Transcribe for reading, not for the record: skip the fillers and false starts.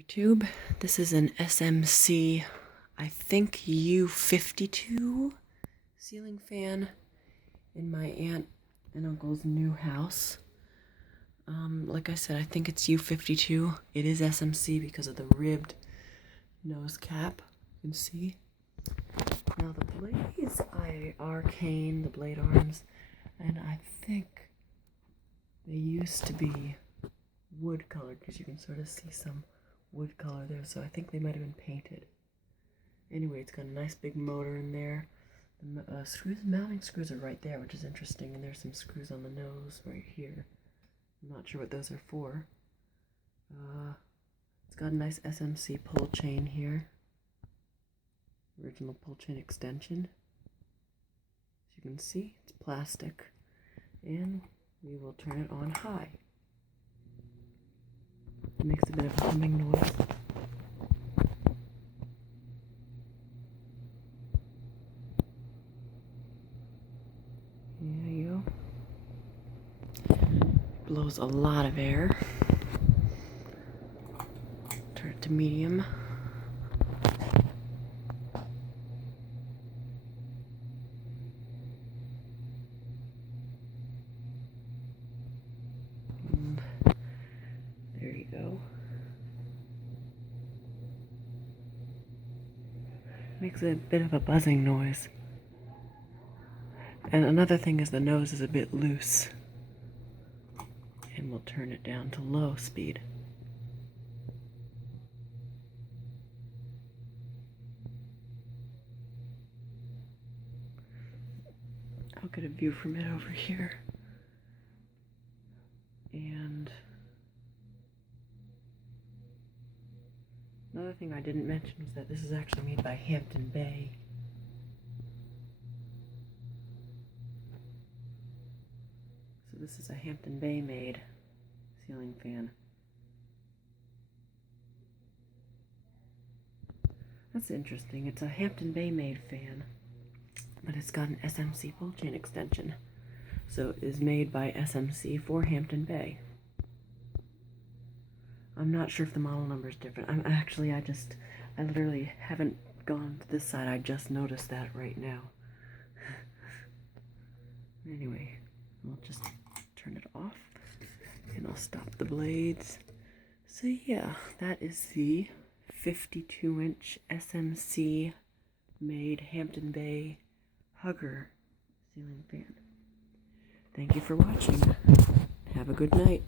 YouTube. This is an SMC, I think U52 ceiling fan in my aunt and uncle's new house. Like I said, I think it's U52. It is SMC because of the ribbed nose cap. You can see. Now the blades are arcane, the blade arms, and I think they used to be wood colored because you can sort of see some wood color there, so I think they might have been painted. Anyway, it's got a nice big motor in there. The mounting screws are right there, which is interesting, and there's some screws on the nose right here. I'm not sure what those are for. It's got a nice SMC pull chain here. Original pull chain extension. As you can see, it's plastic, and we will turn it on high. It makes a bit of a humming noise. There you go. Blows a lot of air. Turn it to medium. There you go. Makes a bit of a buzzing noise. And another thing is the nose is a bit loose. And we'll turn it down to low speed. I'll get a view from it over here. And another thing I didn't mention was that this is actually made by Hampton Bay. So this is a Hampton Bay made ceiling fan. That's interesting. It's a Hampton Bay made fan, but it's got an SMC pull chain extension. So it is made by SMC for Hampton Bay. I'm not sure if the model number is different. I literally haven't gone to this side. I just noticed that right now. Anyway, I'll just turn it off and I'll stop the blades. So yeah, that is the 52-inch SMC made Hampton Bay Hugger ceiling fan. Thank you for watching. Have a good night.